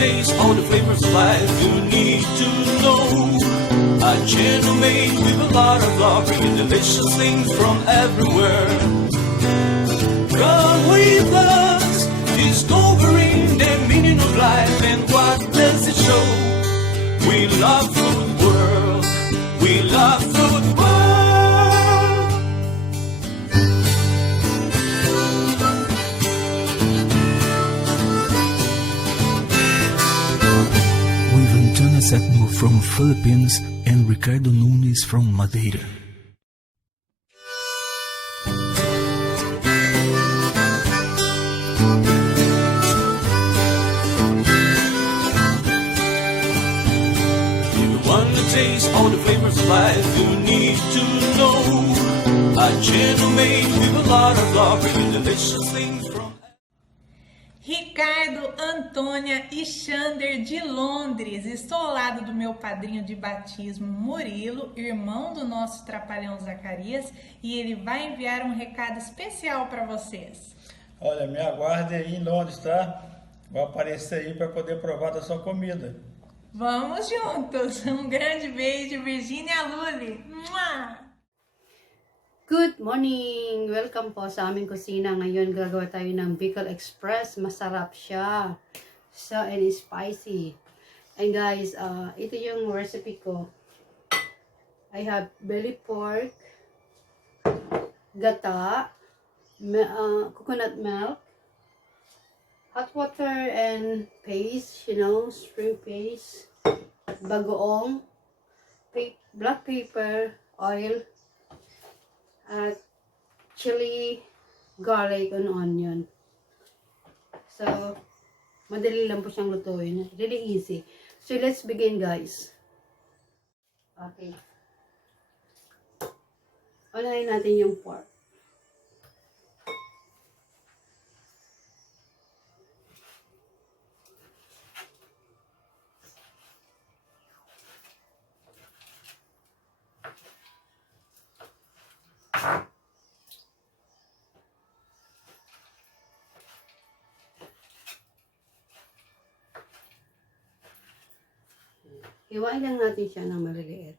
taste all the flavors of life you need to know. A channel made with a lot of love, bringing delicious things from everywhere. Come with us, discovering the meaning of life and what does it show. We love food world, we love food world. With Antonia Septimo from Philippines and Ricardo Nunes from Madeira. Taste all the flavors of life you need to know. A channel made with a lot of love, bringing delicious things from Ricardo, Antônia e Xander de Londres. Estou ao lado do meu padrinho de batismo, Murilo, irmão do nosso trapalhão Zacarias, e ele vai enviar um recado especial para vocês. Olha, me aguarde aí em Londres, tá? Vou aparecer aí para poder provar da sua comida. Vamos juntos! Um grande beijo, Virginia Lully! Good morning! Welcome po sa aming kusina. Ngayon gagawa tayo ng Bicol Express. Masarap siya. So, and spicy. And guys, ito yung recipe ko. I have belly pork, gata, coconut milk, hot water and paste, spring paste, bagoong, black pepper, oil, at chili, garlic, and onion. So, madali lang po siyang lutuin. Really easy. So, let's begin, guys. Okay. Unahin natin yung pork. Hiwain lang natin siya ng maliliit.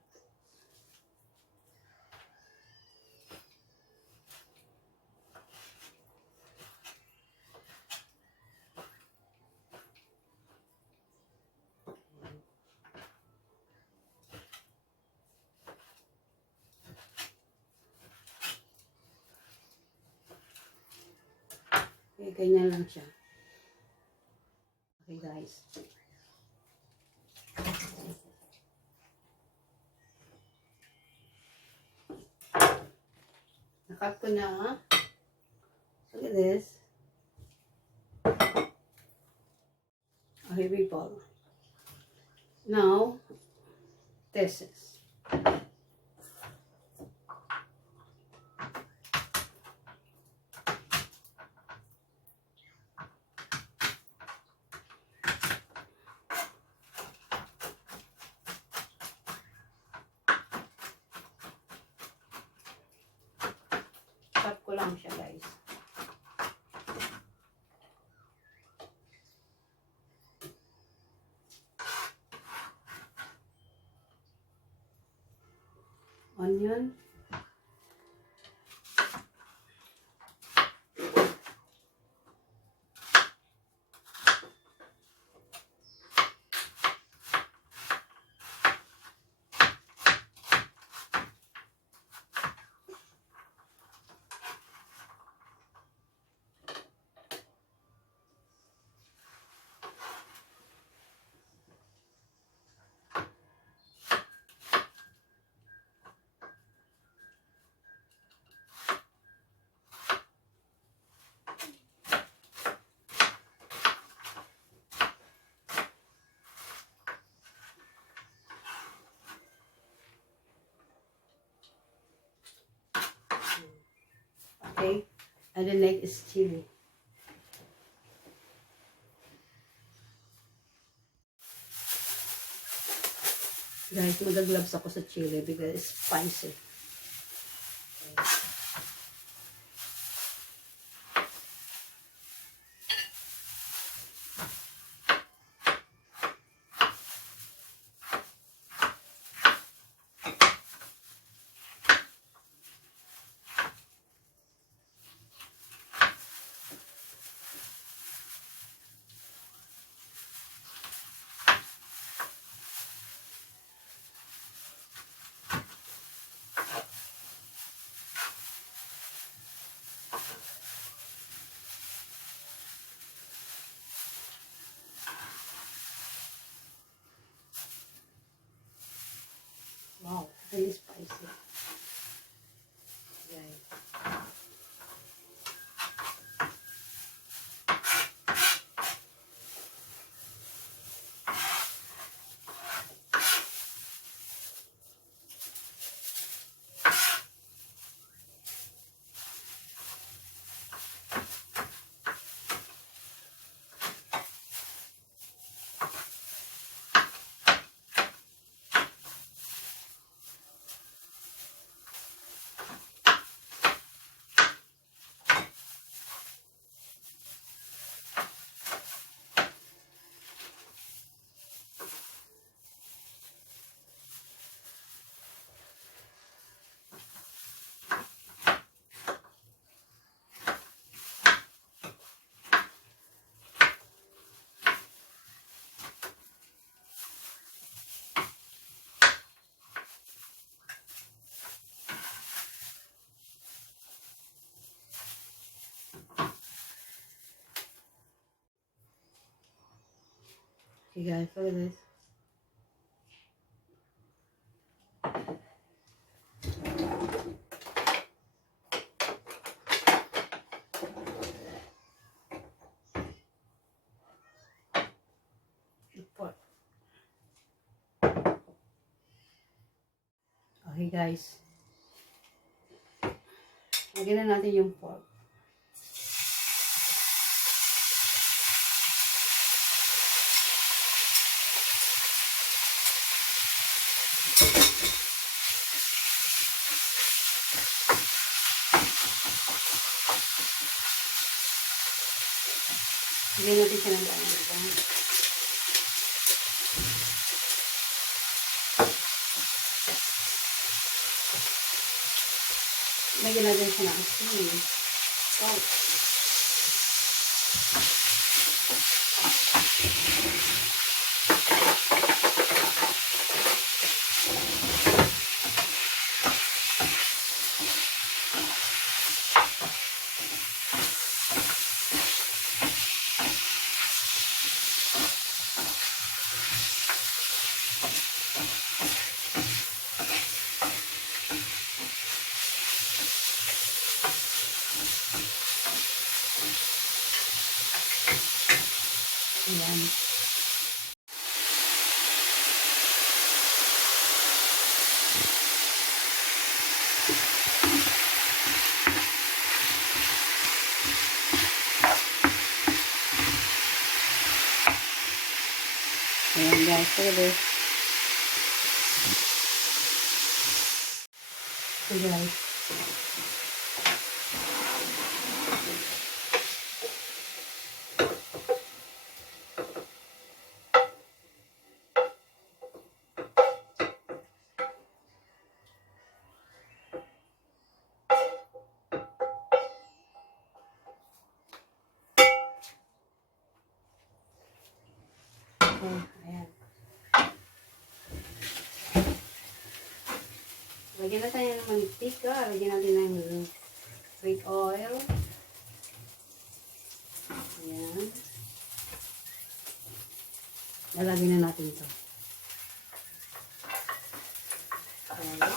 Okay, ganyan lang siya. Okay, guys. Nakat ko na. Look at this. Okay, people. Now, this is. Cut ko lang siya, guys. Onion. Okay, and the next is chili. Guys, mag-gloves ako sa chili because it's spicy. Wow, really spicy. Guys. Okay guys, look at this. Okay guys. Lagyan na natin yung pork. Lagyan natin siya ng dami. Lagyan natin siya ng asin. Salt. Ayan. Ayan guys, look at this. Okay guys. Ayan. Lagyan natin ng mantika. Lagyan natin ng sweet oil. Ayan. Lalagyan na natin ito. Ayan.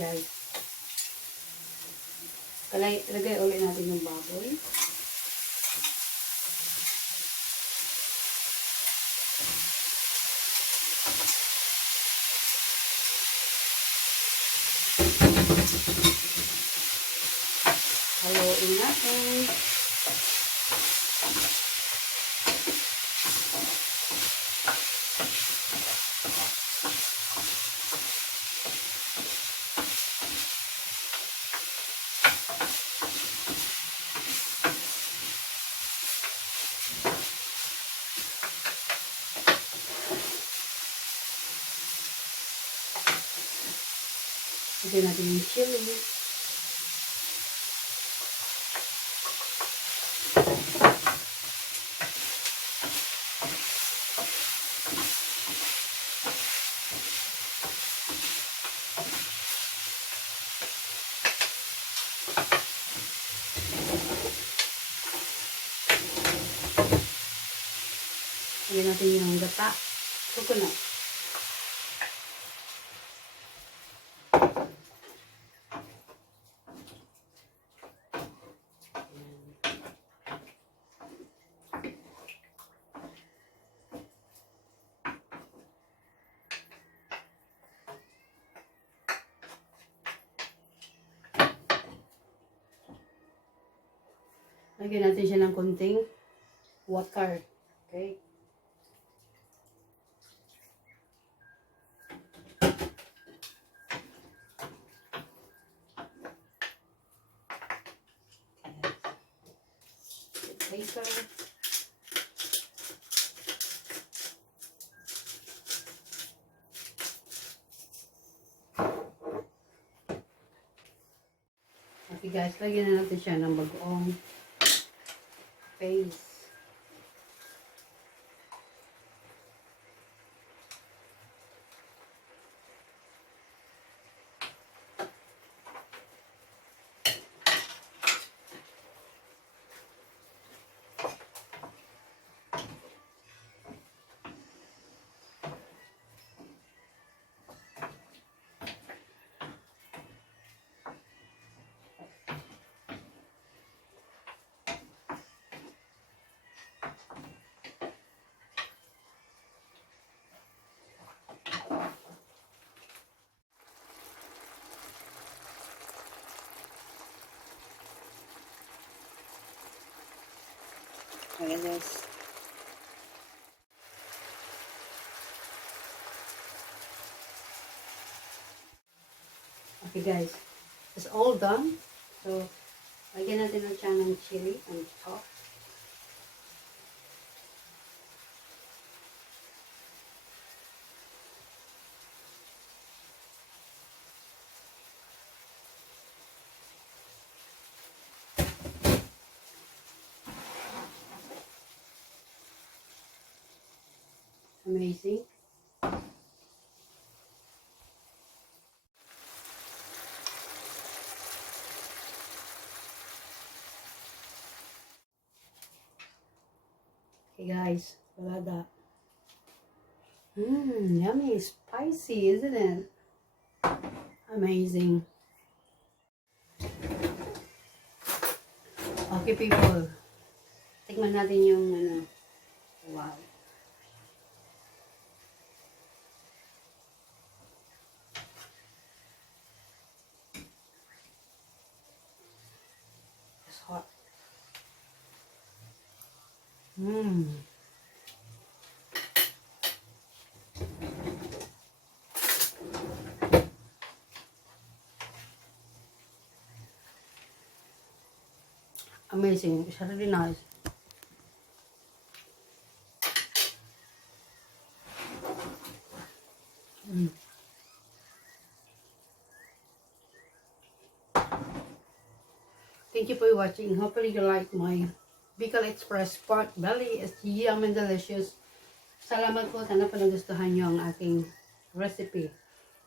Guys, lagay ulit natin yung baboy. Haluin natin. Lagyan natin yung chili. Lagyan natin yung gata. Coconut. Lagyan natin siya ng konting water. Okay. Paper. Okay guys, lagyan na natin siya ng bagoong paste. Ayan guys. Okay guys, it's all done. So, lagyan natin ng siya ng chili on top. Amazing. Okay guys, wala that. Yummy, spicy, isn't it? Amazing. Okay people, tikman natin yung ano. Wow. It's hot. Amazing. It's really nice. Thank you for watching. Hopefully you like my Bicol Express pork belly. It's yum and delicious. Salamat po. Sana po nagustuhan nyo ang aking recipe.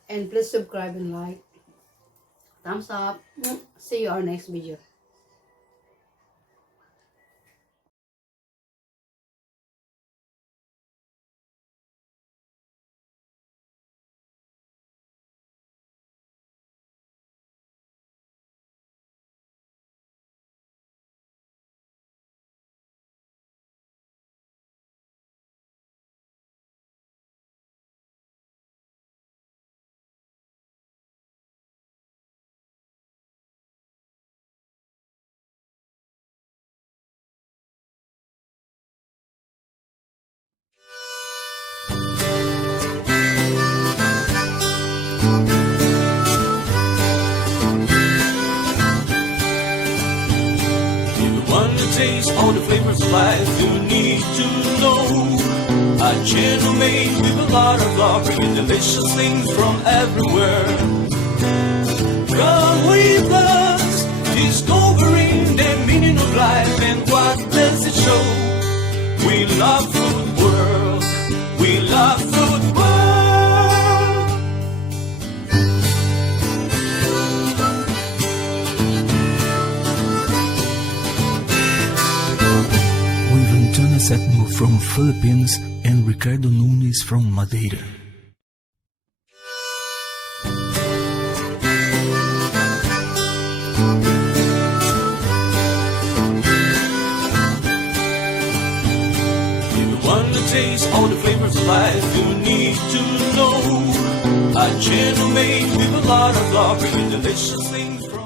And please subscribe and like. Thumbs up. See you on our next video. Taste all the flavors of life you need to know. A channel made with a lot of love, bringing delicious things from everywhere. Come with us, discovering the meaning of life and what does it show. We love food world, we love food world. With Antonia Septimo from Philippines and Ricardo Nunes from Madeira. Taste all the flavors of life you need to know. A gentle maid with a lot of love, bringing delicious things from